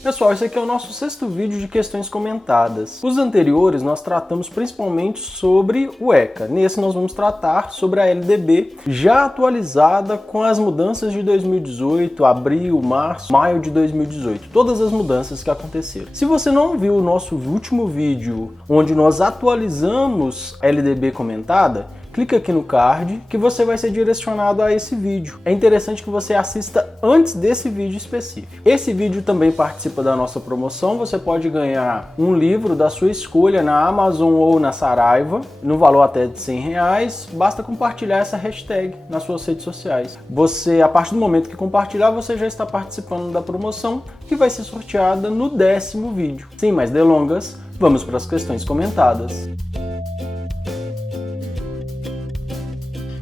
Pessoal, esse aqui é o nosso sexto vídeo de questões comentadas. Os anteriores nós tratamos principalmente sobre o ECA. Nesse nós vamos tratar sobre a LDB, já atualizada com as mudanças de 2018, abril, março, maio de 2018. Todas as mudanças que aconteceram. Se você não viu o nosso último vídeo, onde nós atualizamos a LDB comentada, clica aqui no card que você vai ser direcionado a esse vídeo. É interessante que você assista antes desse vídeo específico. Esse vídeo também participa da nossa promoção. Você pode ganhar um livro da sua escolha na Amazon ou na Saraiva, no valor até de R$100. Basta compartilhar essa hashtag nas suas redes sociais. Você, a partir do momento que compartilhar, você já está participando da promoção que vai ser sorteada no 10º vídeo. Sem mais delongas, vamos para as questões comentadas.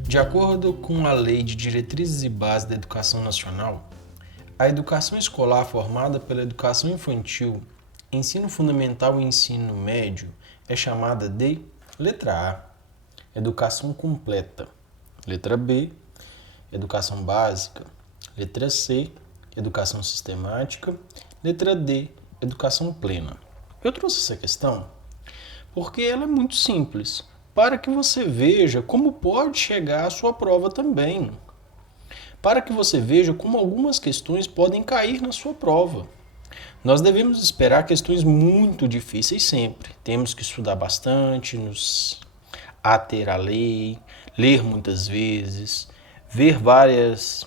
De acordo com a Lei de Diretrizes e Bases da Educação Nacional, a educação escolar formada pela educação infantil, ensino fundamental e ensino médio é chamada de letra A, educação completa, letra B, educação básica, letra C, educação sistemática, letra D, educação plena. Eu trouxe essa questão porque ela é muito simples, para que você veja como pode chegar à sua prova também. Para que você veja como algumas questões podem cair na sua prova. Nós devemos esperar questões muito difíceis sempre. Temos que estudar bastante, nos ater à lei, ler muitas vezes, ver várias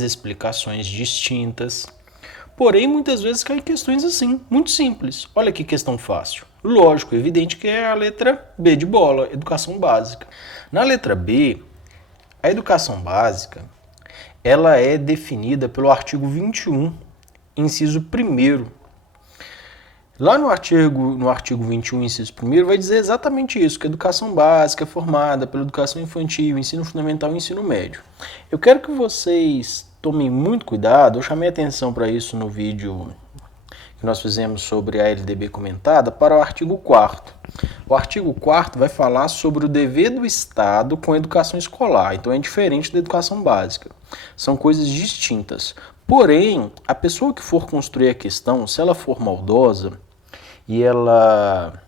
explicações distintas. Porém, muitas vezes caem questões assim, muito simples. Olha que questão fácil. Lógico, evidente que é a letra B de bola, educação básica. Na letra B, a educação básica, ela é definida pelo artigo 21, inciso 1º. Lá no artigo 21, inciso 1º, vai dizer exatamente isso, que a educação básica é formada pela educação infantil, ensino fundamental e ensino médio. Eu quero que vocês tomem muito cuidado, eu chamei atenção para isso no vídeo que nós fizemos sobre a LDB comentada, para o artigo 4º. O artigo 4º vai falar sobre o dever do Estado com a educação escolar, então é diferente da educação básica. São coisas distintas. Porém, a pessoa que for construir a questão, se ela for maldosa e ela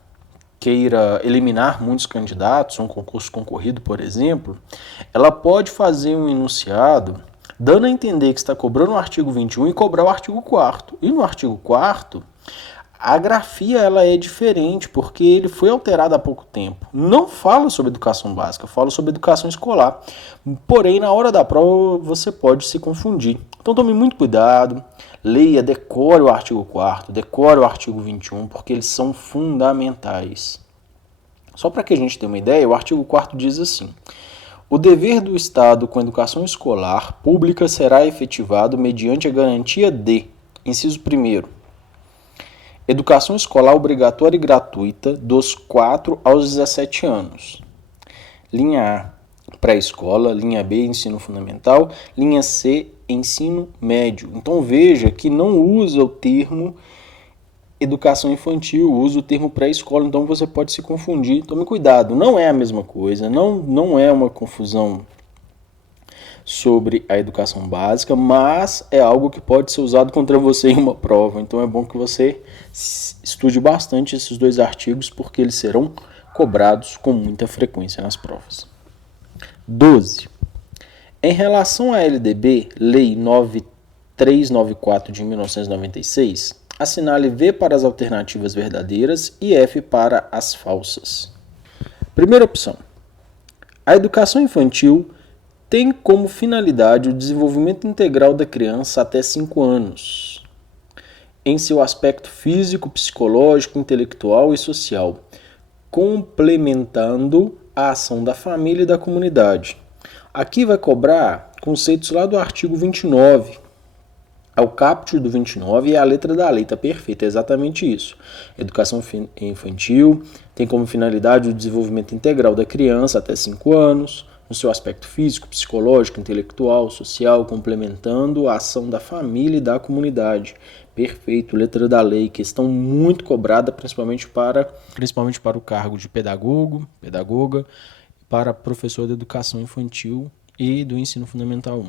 queira eliminar muitos candidatos, um concurso concorrido, por exemplo, ela pode fazer um enunciado dando a entender que está cobrando o artigo 21 e cobrar o artigo 4º. E no artigo 4º, a grafia ela é diferente, porque ele foi alterado há pouco tempo. Não fala sobre educação básica, fala sobre educação escolar. Porém, na hora da prova, você pode se confundir. Então tome muito cuidado, leia, decore o artigo 4º, decore o artigo 21, porque eles são fundamentais. Só para que a gente tenha uma ideia, o artigo 4º diz assim: o dever do Estado com a educação escolar pública será efetivado mediante a garantia de, inciso 1º, educação escolar obrigatória e gratuita dos 4 aos 17 anos. Linha A, pré-escola. Linha B, ensino fundamental. Linha C, ensino médio. Então veja que não usa o termo educação infantil, usa o termo pré-escola, então você pode se confundir. Tome cuidado, não é a mesma coisa, não é uma confusão sobre a educação básica, mas é algo que pode ser usado contra você em uma prova. Então é bom que você estude bastante esses dois artigos, porque eles serão cobrados com muita frequência nas provas. 12. Em relação à LDB, Lei 9394 de 1996, assinale V para as alternativas verdadeiras e F para as falsas. Primeira opção. A educação infantil tem como finalidade o desenvolvimento integral da criança até 5 anos, em seu aspecto físico, psicológico, intelectual e social, complementando a ação da família e da comunidade. Aqui vai cobrar conceitos lá do artigo 29, é o caput do 29 e a letra da lei, está perfeito, é exatamente isso. Educação infantil tem como finalidade o desenvolvimento integral da criança até 5 anos, no seu aspecto físico, psicológico, intelectual, social, complementando a ação da família e da comunidade. Perfeito, letra da lei, questão muito cobrada, principalmente para o cargo de pedagoga, para professor de educação infantil e do ensino fundamental 1.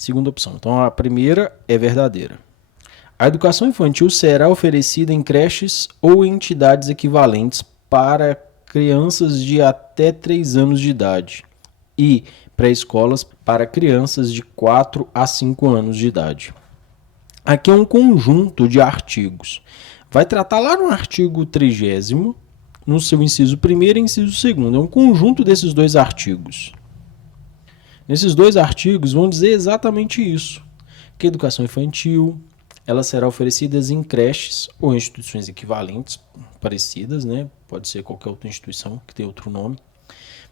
Segunda opção. Então a primeira é verdadeira. A educação infantil será oferecida em creches ou entidades equivalentes para crianças de até 3 anos de idade e pré-escolas para crianças de 4 a 5 anos de idade. Aqui é um conjunto de artigos. Vai tratar lá no artigo 30º, no seu inciso 1º e inciso 2º. É um conjunto desses dois artigos. Nesses dois artigos vão dizer exatamente isso. Que a educação infantil ela será oferecida em creches ou instituições equivalentes, parecidas, né? Pode ser qualquer outra instituição que tem outro nome,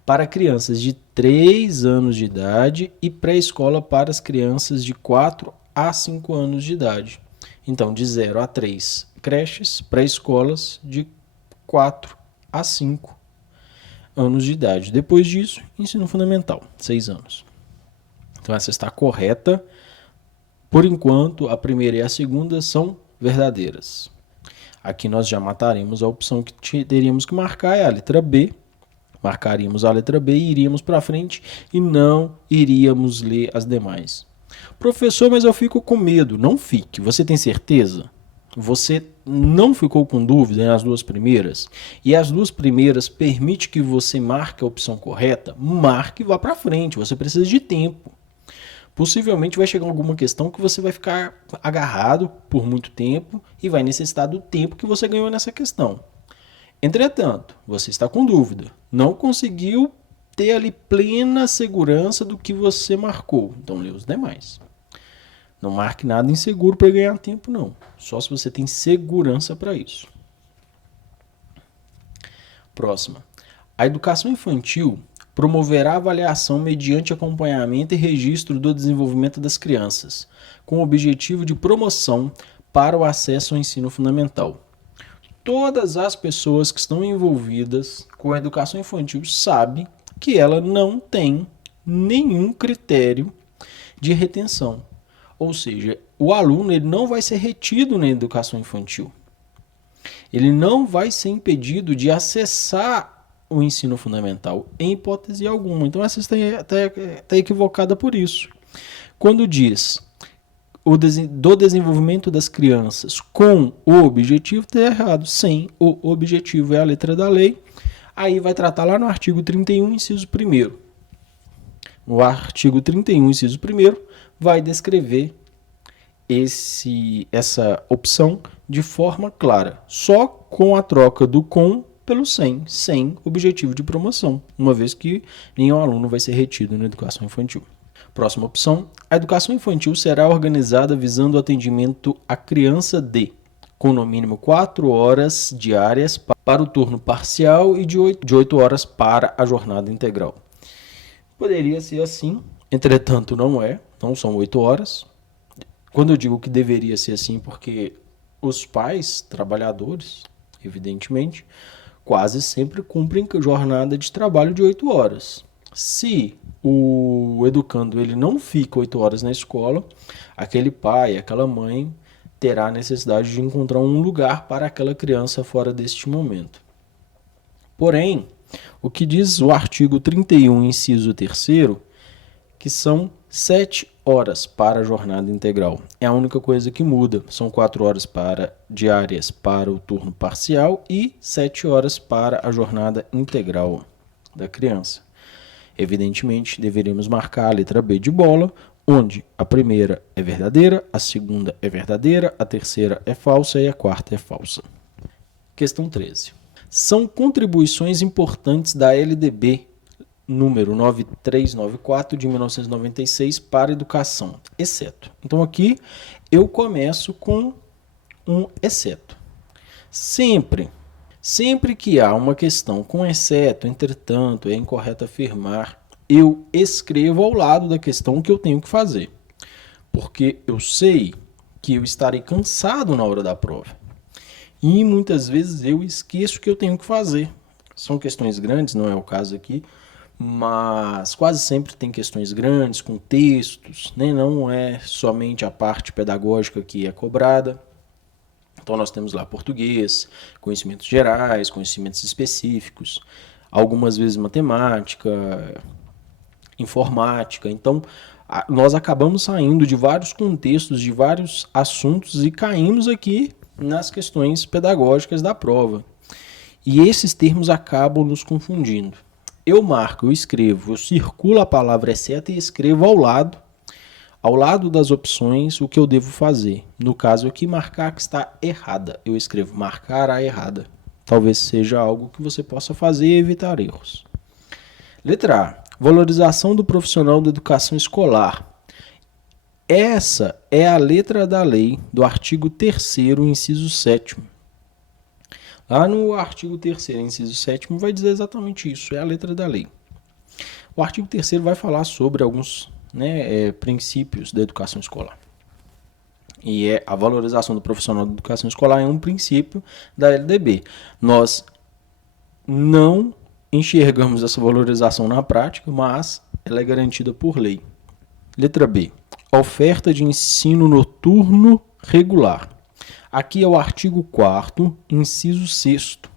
para crianças de 3 anos de idade e pré-escola para as crianças de 4 a 5 anos de idade. Então, de 0 a 3, creches, pré-escolas de 4 a 5 anos de idade. Depois disso, ensino fundamental, 6 anos. Então, essa está correta. Por enquanto, a primeira e a segunda são verdadeiras. Aqui nós já mataremos a opção que teríamos que marcar, é a letra B. Marcaríamos a letra B e iríamos para frente e não iríamos ler as demais. Professor, mas eu fico com medo. Não fique. Você tem certeza? Você não ficou com dúvida nas duas primeiras? E as duas primeiras permite que você marque a opção correta? Marque e vá para frente. Você precisa de tempo. Possivelmente vai chegar alguma questão que você vai ficar agarrado por muito tempo e vai necessitar do tempo que você ganhou nessa questão. Entretanto, você está com dúvida, não conseguiu ter ali plena segurança do que você marcou, então lê os demais. Não marque nada inseguro para ganhar tempo, não. Só se você tem segurança para isso. Próxima. A educação infantil promoverá avaliação mediante acompanhamento e registro do desenvolvimento das crianças, com o objetivo de promoção para o acesso ao ensino fundamental. Todas as pessoas que estão envolvidas com a educação infantil sabem que ela não tem nenhum critério de retenção. Ou seja, o aluno ele não vai ser retido na educação infantil. Ele não vai ser impedido de acessar o ensino fundamental, em hipótese alguma. Então, essa está equivocada por isso. Quando diz do desenvolvimento das crianças com o objetivo, está errado. Sem o objetivo é a letra da lei. Aí vai tratar lá no artigo 31, inciso 1º. No artigo 31, inciso 1º, vai descrever essa opção de forma clara. Só com a troca do com pelo sem objetivo de promoção, uma vez que nenhum aluno vai ser retido na educação infantil. Próxima opção, a educação infantil será organizada visando o atendimento à criança com no mínimo 4 horas diárias para o turno parcial e de 8 horas para a jornada integral. Poderia ser assim, entretanto não são 8 horas. Quando eu digo que deveria ser assim, porque os pais, trabalhadores, evidentemente, quase sempre cumprem jornada de trabalho de 8 horas. Se o educando ele não fica 8 horas na escola, aquele pai, aquela mãe terá a necessidade de encontrar um lugar para aquela criança fora deste momento. Porém, o que diz o artigo 31, inciso 3º, que são 7 horas para a jornada integral. É a única coisa que muda. São 4 horas diárias para o turno parcial e 7 horas para a jornada integral da criança. Evidentemente, deveríamos marcar a letra B de bola, onde a primeira é verdadeira, a segunda é verdadeira, a terceira é falsa e a quarta é falsa. Questão 13. São contribuições importantes da LDB número 9394 de 1996 para a educação, exceto. Então aqui eu começo com um exceto. Sempre que há uma questão com exceto, entretanto, é incorreto afirmar, eu escrevo ao lado da questão que eu tenho que fazer. Porque eu sei que eu estarei cansado na hora da prova. E muitas vezes eu esqueço que eu tenho que fazer. São questões grandes, não é o caso aqui, mas quase sempre tem questões grandes, com textos, né? Não é somente a parte pedagógica que é cobrada. Então nós temos lá português, conhecimentos gerais, conhecimentos específicos, algumas vezes matemática, informática. Então Nós acabamos saindo de vários contextos, de vários assuntos e caímos aqui nas questões pedagógicas da prova. E esses termos acabam nos confundindo. Eu marco, eu escrevo, eu circulo a palavra exceto e escrevo ao lado das opções, o que eu devo fazer. No caso aqui, marcar que está errada. Eu escrevo marcar a errada. Talvez seja algo que você possa fazer e evitar erros. Letra A. Valorização do profissional da educação escolar. Essa é a letra da lei do artigo 3º, inciso 7º. Lá no artigo 3º, inciso 7º, vai dizer exatamente isso, é a letra da lei. O artigo 3º vai falar sobre alguns princípios da educação escolar. E a valorização do profissional da educação escolar é um princípio da LDB. Nós não enxergamos essa valorização na prática, mas ela é garantida por lei. Letra B. Oferta de ensino noturno regular. Aqui é o artigo 4º, inciso 6º.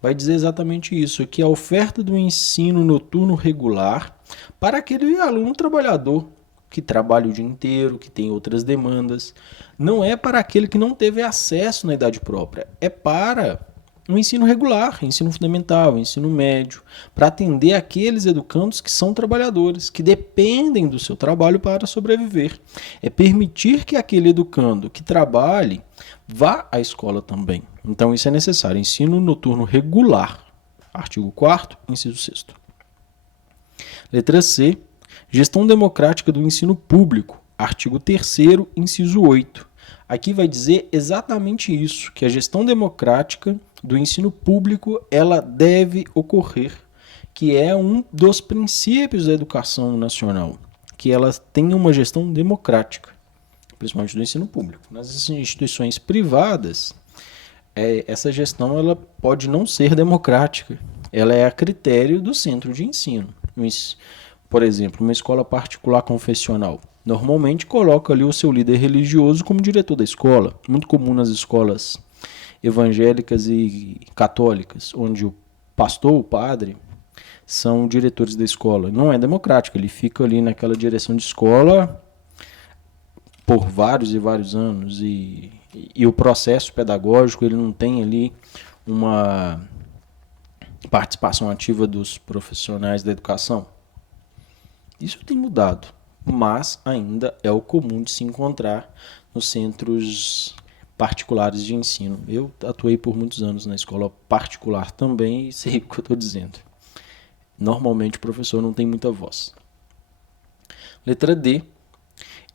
Vai dizer exatamente isso, que é a oferta do ensino noturno regular para aquele aluno trabalhador que trabalha o dia inteiro, que tem outras demandas. Não é para aquele que não teve acesso na idade própria, é para o ensino regular, ensino fundamental, ensino médio, para atender aqueles educandos que são trabalhadores, que dependem do seu trabalho para sobreviver. É permitir que aquele educando que trabalhe vá à escola também. Então isso é necessário, ensino noturno regular, artigo 4º, inciso 6º. Letra C, gestão democrática do ensino público, artigo 3º, inciso 8º. Aqui vai dizer exatamente isso, que a gestão democrática do ensino público ela deve ocorrer, que é um dos princípios da educação nacional, que ela tenha uma gestão democrática, principalmente do ensino público. Nas instituições privadas, essa gestão ela pode não ser democrática, ela é a critério do centro de ensino. Por exemplo, uma escola particular confessional, normalmente coloca ali o seu líder religioso como diretor da escola. Muito comum nas escolas evangélicas e católicas, onde o pastor, o padre, são diretores da escola. Não é democrático, ele fica ali naquela direção de escola por vários e vários anos e o processo pedagógico ele não tem ali uma participação ativa dos profissionais da educação. Isso tem mudado, mas ainda é o comum de se encontrar nos centros particulares de ensino. Eu atuei por muitos anos na escola particular também e sei o que eu estou dizendo. Normalmente o professor não tem muita voz. Letra D.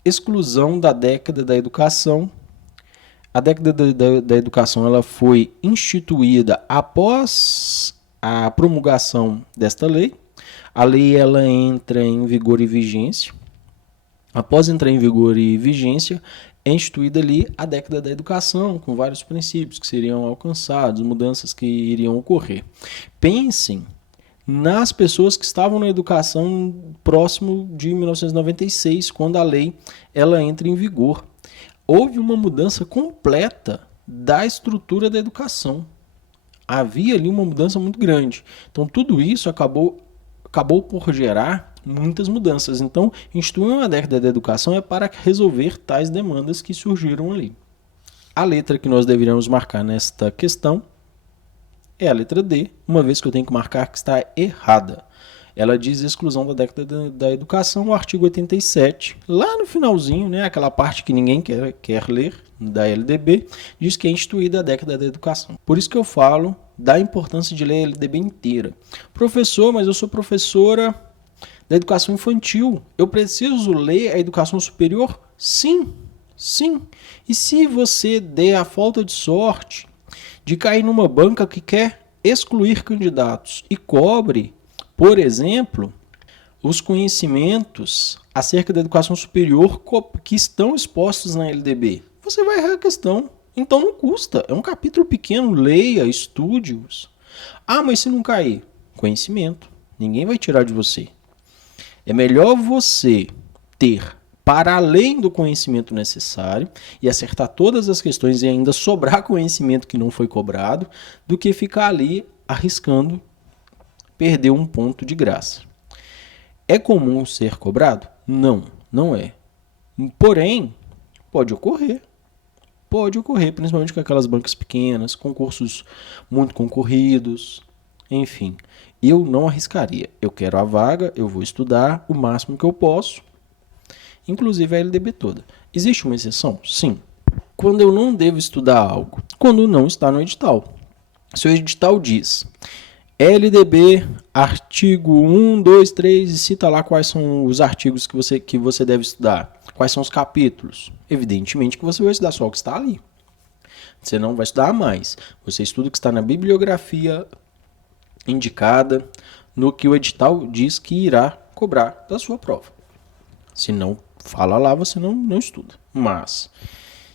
Exclusão da década da educação. A década da educação ela foi instituída após a promulgação desta lei. A lei ela entra em vigor e vigência. Após entrar em vigor e vigência, é instituída ali a década da educação, com vários princípios que seriam alcançados, mudanças que iriam ocorrer. Pensem nas pessoas que estavam na educação próximo de 1996, quando a lei ela entra em vigor. Houve uma mudança completa da estrutura da educação. Havia ali uma mudança muito grande. Então, tudo isso acabou por gerar muitas mudanças. Então, instituir uma década da educação é para resolver tais demandas que surgiram ali. A letra que nós deveríamos marcar nesta questão é a letra D, uma vez que eu tenho que marcar que está errada. Ela diz exclusão da década da educação, o artigo 87, lá no finalzinho, né, aquela parte que ninguém quer ler, da LDB, diz que é instituída a década da educação. Por isso que eu falo da importância de ler a LDB inteira. Professor, mas eu sou professora da educação infantil, eu preciso ler a educação superior? Sim, sim. E se você der a falta de sorte de cair numa banca que quer excluir candidatos e cobre, por exemplo, os conhecimentos acerca da educação superior que estão expostos na LDB, você vai errar a questão. Então não custa, é um capítulo pequeno, leia, estude-os. Ah, mas se não cair? Conhecimento, ninguém vai tirar de você. É melhor você ter para além do conhecimento necessário e acertar todas as questões e ainda sobrar conhecimento que não foi cobrado, do que ficar ali arriscando perder um ponto de graça. É comum ser cobrado? Não, Não é. Porém, pode ocorrer. Pode ocorrer, principalmente com aquelas bancas pequenas, concursos muito concorridos, enfim. Eu não arriscaria. Eu quero a vaga, eu vou estudar o máximo que eu posso, inclusive a LDB toda. Existe uma exceção? Sim. Quando eu não devo estudar algo? Quando não está no edital. Se o edital diz LDB, artigo 1, 2, 3, e cita lá quais são os artigos que você deve estudar. Quais são os capítulos? Evidentemente que você vai estudar só o que está ali. Você não vai estudar mais. Você estuda o que está na bibliografia indicada, no que o edital diz que irá cobrar da sua prova. Se não fala lá, você não estuda. Mas,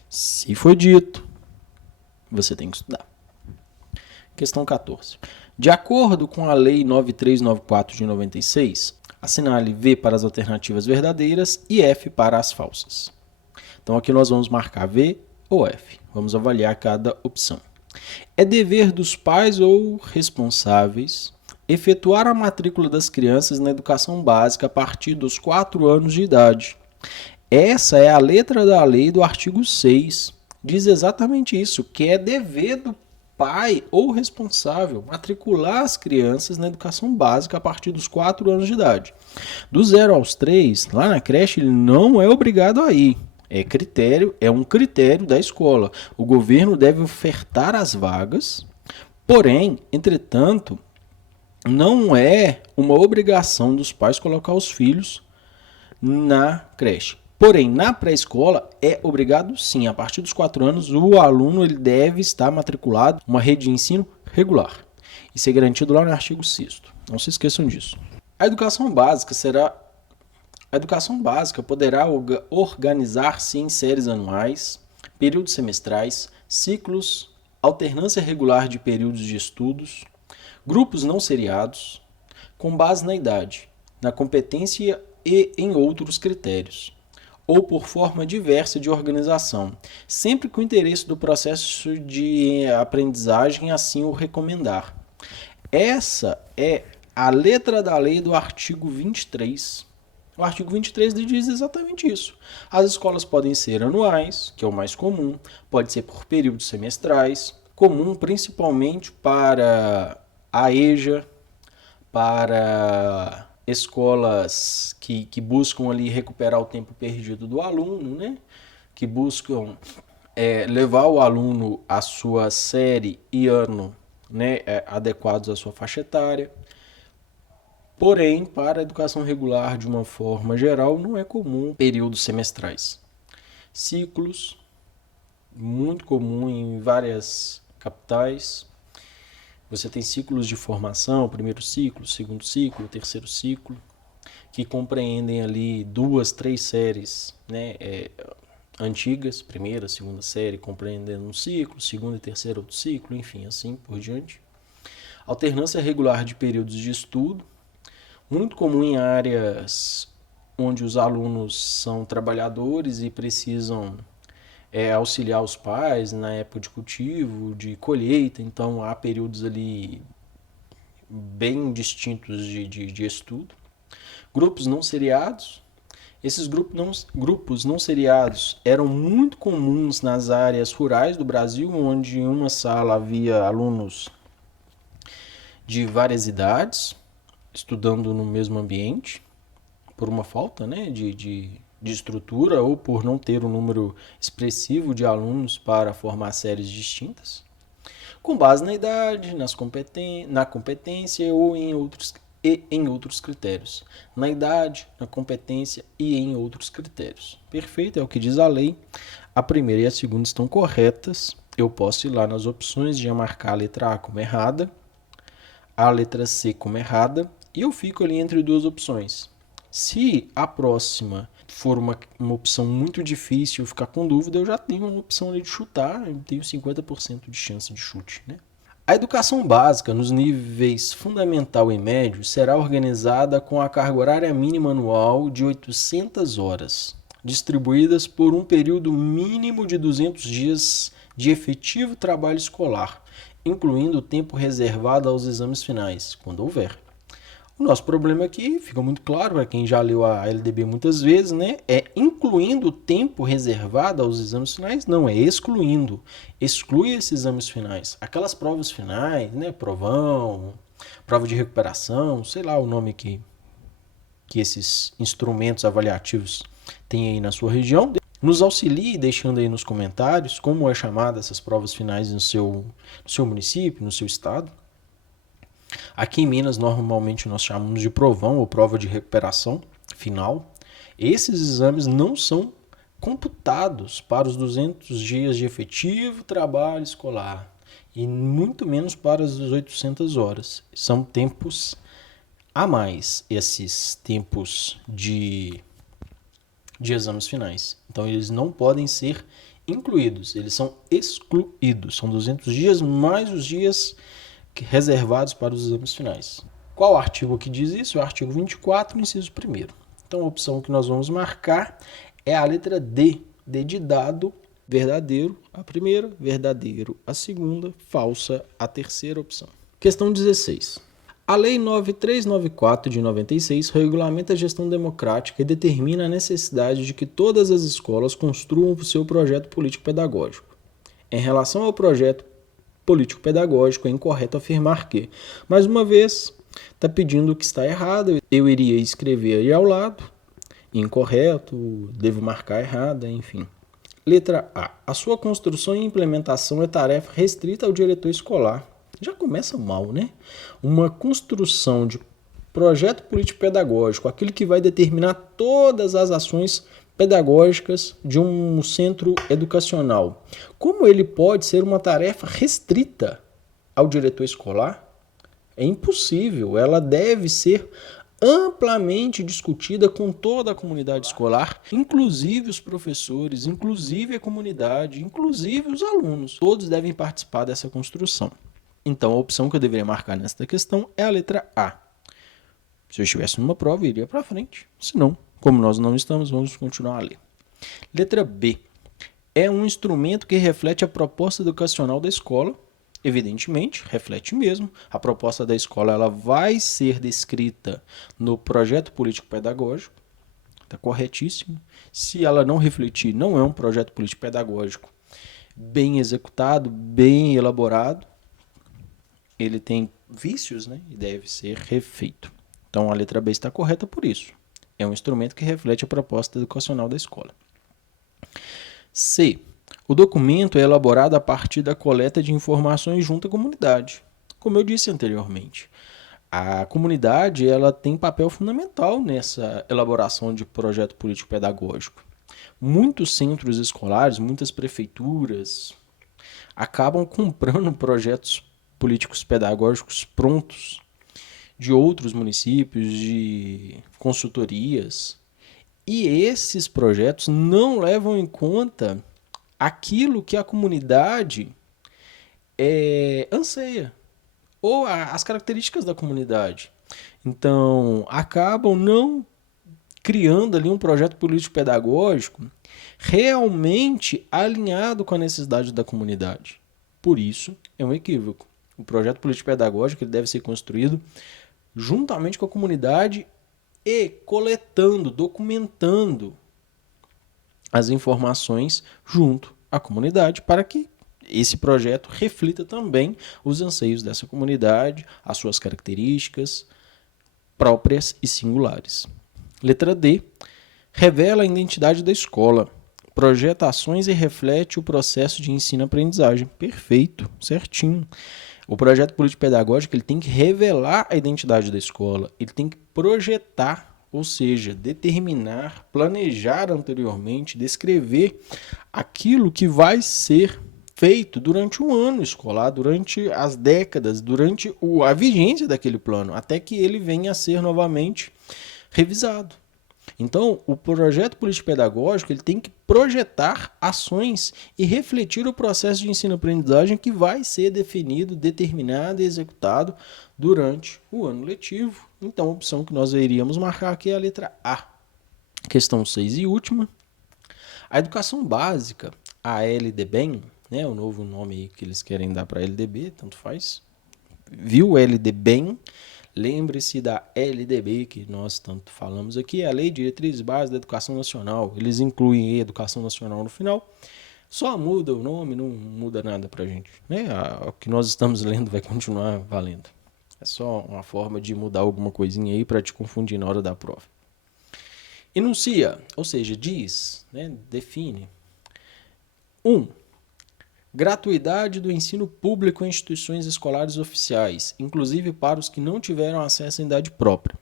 se foi dito, você tem que estudar. Questão 14. De acordo com a Lei 9394 de 96, assinale V para as alternativas verdadeiras e F para as falsas. Então aqui nós vamos marcar V ou F. Vamos avaliar cada opção. É dever dos pais ou responsáveis efetuar a matrícula das crianças na educação básica a partir dos 4 anos de idade. Essa é a letra da lei do artigo 6. Diz exatamente isso, que é dever do pai ou responsável matricular as crianças na educação básica a partir dos 4 anos de idade. Do 0 aos 3, lá na creche, ele não é obrigado a ir. É um critério da escola. O governo deve ofertar as vagas, porém, entretanto, não é uma obrigação dos pais colocar os filhos na creche. Porém, na pré-escola é obrigado sim. A partir dos 4 anos, o aluno ele deve estar matriculado em uma rede de ensino regular. Isso é garantido lá no artigo 6º. Não se esqueçam disso. A educação básica poderá organizar-se em séries anuais, períodos semestrais, ciclos, alternância regular de períodos de estudos, grupos não seriados, com base na idade, na competência e em outros critérios, ou por forma diversa de organização, sempre que o interesse do processo de aprendizagem assim o recomendar. Essa é a letra da lei do artigo 23. O artigo 23 diz exatamente isso. As escolas podem ser anuais, que é o mais comum, pode ser por períodos semestrais, comum principalmente para a EJA, para escolas que buscam ali recuperar o tempo perdido do aluno, né? Que buscam levar o aluno à sua série e ano, né, adequados à sua faixa etária. Porém, para a educação regular, de uma forma geral, não é comum períodos semestrais. Ciclos, muito comum em várias capitais. Você tem ciclos de formação, primeiro ciclo, segundo ciclo, terceiro ciclo, que compreendem ali 2, 3 séries, né, antigas, primeira, segunda série, compreendendo um ciclo, segundo e terceiro outro ciclo, enfim, assim por diante. Alternância regular de períodos de estudo, muito comum em áreas onde os alunos são trabalhadores e precisam auxiliar os pais na época de cultivo, de colheita, então há períodos ali bem distintos de estudo. Grupos não seriados. Esses grupos não seriados eram muito comuns nas áreas rurais do Brasil, onde em uma sala havia alunos de várias idades, estudando no mesmo ambiente, por uma falta, né, de estrutura ou por não ter um número expressivo de alunos para formar séries distintas, com base na idade, na competência ou em outros critérios. Na idade, na competência e em outros critérios. Perfeito, é o que diz a lei. A primeira e a segunda estão corretas. Eu posso ir lá nas opções de marcar a letra A como errada, a letra C como errada, e eu fico ali entre duas opções. Se a próxima for uma opção muito difícil, eu ficar com dúvida, eu já tenho uma opção ali de chutar, eu tenho 50% de chance de chute, né? A educação básica nos níveis fundamental e médio será organizada com a carga horária mínima anual de 800 horas, distribuídas por um período mínimo de 200 dias de efetivo trabalho escolar, incluindo o tempo reservado aos exames finais, quando houver. O nosso problema aqui, fica muito claro para quem já leu a LDB muitas vezes, né? É incluindo o tempo reservado aos exames finais? Não, é excluindo. Exclui esses exames finais. Aquelas provas finais, né? Provão, prova de recuperação, sei lá o nome que esses instrumentos avaliativos têm aí na sua região. Nos auxilie deixando aí nos comentários como é chamada essas provas finais no seu município, no seu estado. Aqui em Minas, normalmente nós chamamos de provão ou prova de recuperação final. Esses exames não são computados para os 200 dias de efetivo trabalho escolar e muito menos para as 800 horas. São tempos a mais, esses tempos de exames finais. Então, eles não podem ser incluídos, eles são excluídos. São 200 dias mais os dias reservados para os exames finais. Qual artigo que diz isso? É o artigo 24, inciso 1º. Então, a opção que nós vamos marcar é a letra D. D de dado, verdadeiro, a primeira, verdadeiro, a segunda, falsa, a terceira opção. Questão 16. A Lei 9394 de 96 regulamenta a gestão democrática e determina a necessidade de que todas as escolas construam o seu projeto político-pedagógico. Em relação ao projeto político-pedagógico, é incorreto afirmar que, mais uma vez, está pedindo o que está errado. Eu iria escrever aí ao lado, incorreto, devo marcar errada, enfim. Letra A. A sua construção e implementação é tarefa restrita ao diretor escolar. Já começa mal, né? Uma construção de projeto político-pedagógico, aquilo que vai determinar todas as ações pedagógicas de um centro educacional. Como ele pode ser uma tarefa restrita ao diretor escolar? É impossível. Ela deve ser amplamente discutida com toda a comunidade escolar, inclusive os professores, inclusive a comunidade, inclusive os alunos. Todos devem participar dessa construção. Então, a opção que eu deveria marcar nesta questão é a letra A. Se eu estivesse numa prova, eu iria para frente. Se não, como nós não estamos, vamos continuar a ler. Letra B. É um instrumento que reflete a proposta educacional da escola. Evidentemente, reflete mesmo. A proposta da escola ela vai ser descrita no projeto político-pedagógico. Está corretíssimo. Se ela não refletir, não é um projeto político-pedagógico bem executado, bem elaborado. Ele tem vícios, né? E deve ser refeito. Então, a letra B está correta por isso. É um instrumento que reflete a proposta educacional da escola. C. O documento é elaborado a partir da coleta de informações junto à comunidade. Como eu disse anteriormente, a comunidade ela tem papel fundamental nessa elaboração de projeto político-pedagógico. Muitos centros escolares, muitas prefeituras acabam comprando projetos políticos pedagógicos prontos de outros municípios, de consultorias, e esses projetos não levam em conta aquilo que a comunidade anseia, ou as características da comunidade. Então, acabam não criando ali um projeto político-pedagógico realmente alinhado com a necessidade da comunidade. Por isso, é um equívoco. O projeto político-pedagógico ele deve ser construído juntamente com a comunidade e coletando, documentando as informações junto à comunidade para que esse projeto reflita também os anseios dessa comunidade, as suas características próprias e singulares. Letra D. Revela a identidade da escola. Projeta ações e reflete o processo de ensino-aprendizagem. Perfeito, certinho. O projeto político-pedagógico ele tem que revelar a identidade da escola, ele tem que projetar, ou seja, determinar, planejar anteriormente, descrever aquilo que vai ser feito durante um ano escolar, durante as décadas, durante a vigência daquele plano, até que ele venha a ser novamente revisado. Então, o projeto político-pedagógico ele tem que projetar ações e refletir o processo de ensino-aprendizagem que vai ser definido, determinado e executado durante o ano letivo. Então, a opção que nós iríamos marcar aqui é a letra A. Questão 6 e última. A educação básica, a LDBEM, né, o novo nome que eles querem dar para a LDB, tanto faz, viu LDBEM, Lembre-se da LDB, que nós tanto falamos aqui, é a Lei de Diretrizes Básicas da Educação Nacional. Eles incluem Educação Nacional no final. Só muda o nome, não muda nada pra gente, né? O que nós estamos lendo vai continuar valendo. É só uma forma de mudar alguma coisinha aí para te confundir na hora da prova. Enuncia, ou seja, diz, né? Define. 1. Gratuidade do ensino público em instituições escolares oficiais, inclusive para os que não tiveram acesso à idade própria.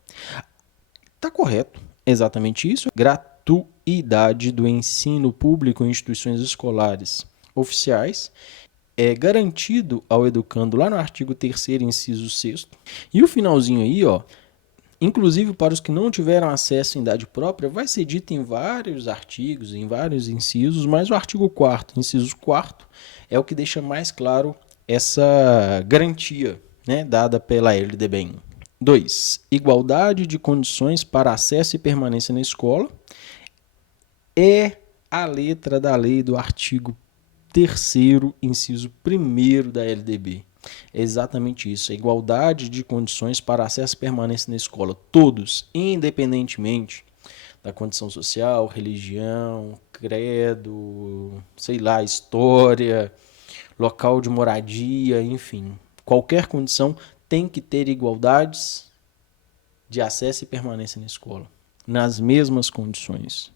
Está correto, exatamente isso. Gratuidade do ensino público em instituições escolares oficiais é garantido ao educando lá no artigo 3º, inciso 6º. E o finalzinho aí, ó, inclusive para os que não tiveram acesso à idade própria, vai ser dito em vários artigos, em vários incisos, mas o artigo 4º, inciso 4º, é o que deixa mais claro essa garantia, né, dada pela LDB. 2. Igualdade de condições para acesso e permanência na escola. É a letra da lei do artigo 3º, inciso 1º da LDB. É exatamente isso, a igualdade de condições para acesso e permanência na escola. Todos, independentemente da condição social, religião, credo, sei lá, história, local de moradia, enfim. Qualquer condição tem que ter igualdades de acesso e permanência na escola, nas mesmas condições.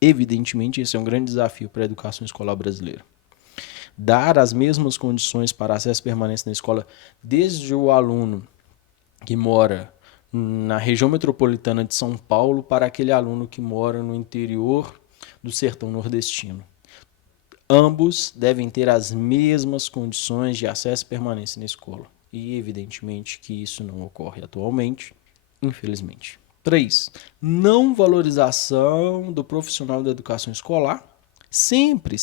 Evidentemente, esse é um grande desafio para a educação escolar brasileira. Dar as mesmas condições para acesso e permanência na escola, desde o aluno que mora na região metropolitana de São Paulo para aquele aluno que mora no interior do sertão nordestino. Ambos devem ter as mesmas condições de acesso e permanência na escola. E evidentemente que isso não ocorre atualmente, infelizmente. 3. Não valorização do profissional da educação escolar. Sempre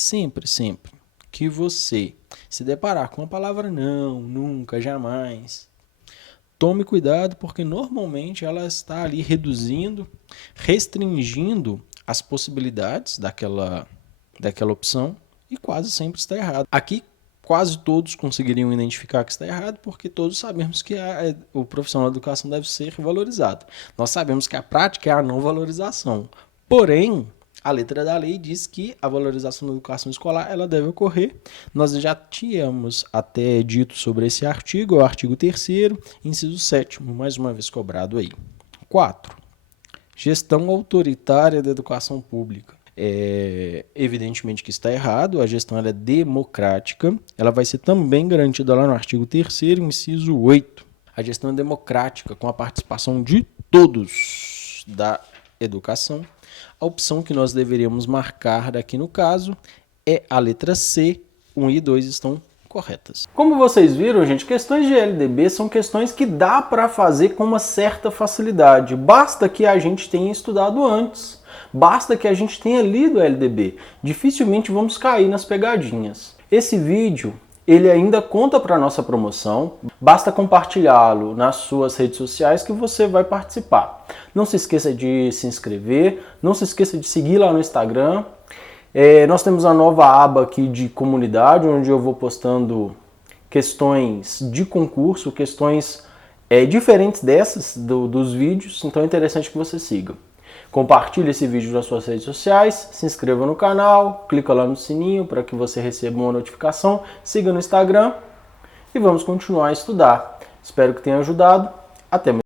que você se deparar com a palavra não, nunca, jamais, tome cuidado, porque normalmente ela está ali reduzindo, restringindo as possibilidades daquela opção e quase sempre está errado. Aqui quase todos conseguiriam identificar que está errado, porque todos sabemos que o profissional da educação deve ser valorizado. Nós sabemos que a prática é a não valorização. Porém, a letra da lei diz que a valorização da educação escolar ela deve ocorrer. Nós já tínhamos até dito sobre esse artigo, o artigo 3º, inciso 7º, mais uma vez cobrado aí. 4. Gestão autoritária da educação pública. Evidentemente que está errado, a gestão ela é democrática, ela vai ser também garantida lá no artigo 3º, inciso 8. A gestão é democrática, com a participação de todos da educação. A opção que nós deveríamos marcar daqui no caso é a letra C, 1 e 2 estão corretas. Como vocês viram, gente, questões de LDB são questões que dá para fazer com uma certa facilidade. Basta que a gente tenha estudado antes. Basta que a gente tenha lido a LDB. Dificilmente vamos cair nas pegadinhas. Esse vídeo, ele ainda conta para a nossa promoção. Basta compartilhá-lo nas suas redes sociais que você vai participar. Não se esqueça de se inscrever. Não se esqueça de seguir lá no Instagram. Nós temos a nova aba aqui de comunidade, onde eu vou postando questões de concurso, questões diferentes dessas dos vídeos. Então é interessante que você siga. Compartilhe esse vídeo nas suas redes sociais, se inscreva no canal, clica lá no sininho para que você receba uma notificação, siga no Instagram e vamos continuar a estudar. Espero que tenha ajudado. Até mais.